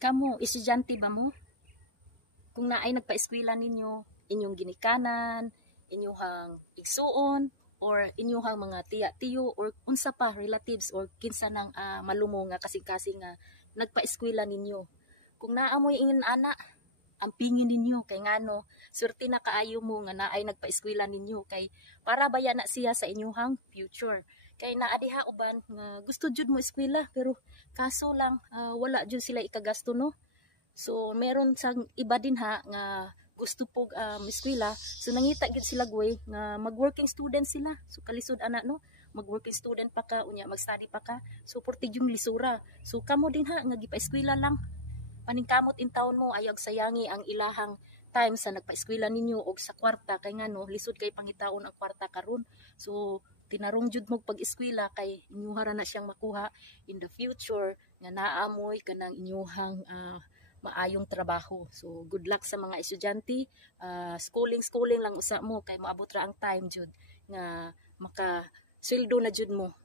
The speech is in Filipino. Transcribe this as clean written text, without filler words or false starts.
Kamo, estudyante ba mo? Kung naay nagpa-eskwela ninyo, inyong ginikanan, inyong igsuon, or inyong mga tiya-tiyo, or unsa pa, relatives, or kinsa nang malumo nga kasing-kasing nga nagpa-eskwela ninyo. Kung naamoy ingin ana, ang pingin ninyo kay ngano, swerte na kaayo mo nga naay nagpa-eskwela ninyo kay para baya na siya sa inyong future. Kay naa diha uban nga gusto jud mo eskwela pero kaso lang wala jud sila ikagasto no. So meron sang iba din ha nga gusto pog eskwela, so nangita gid sila way nga mag-working student sila. So kalisod ana no, mag-working student pa ka unya mag-study pa ka. So porti yung lisura. So kamo din ha nga gipa-eskwela lang. Paningkamot in taon mo ayog sayangi ang ilahang time sa nagpa-eskwela ninyo og sa kwarta kay ngano lisod kay pangitaon ang kwarta karon. So tinarong jud mo pag-eskwela kay inyuha na siyang makuha in the future nga naamoy kanang inyuhang maayong trabaho. So good luck sa mga estudyante. Schooling lang usa mo kay moabot ra ang time jud nga maka sweldo na jud mo.